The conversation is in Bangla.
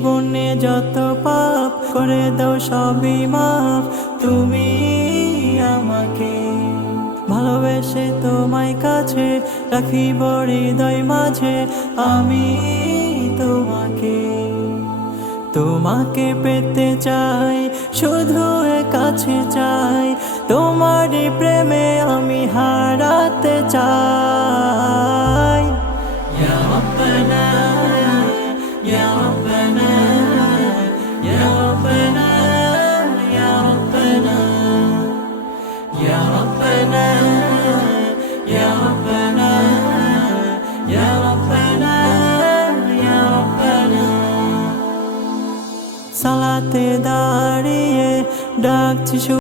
জীবনে যত পাপ করে দাও সবই মাফ। তুমি আমাকে ভালোবেসে তোমায় কাছে রাখিব হৃদয় মাঝে। আমি তোমাকে পেতে চাই, শুধু কাছে চাই, তোমারই প্রেমে আমি হারাতে চাই। ইয়া রাব্বানা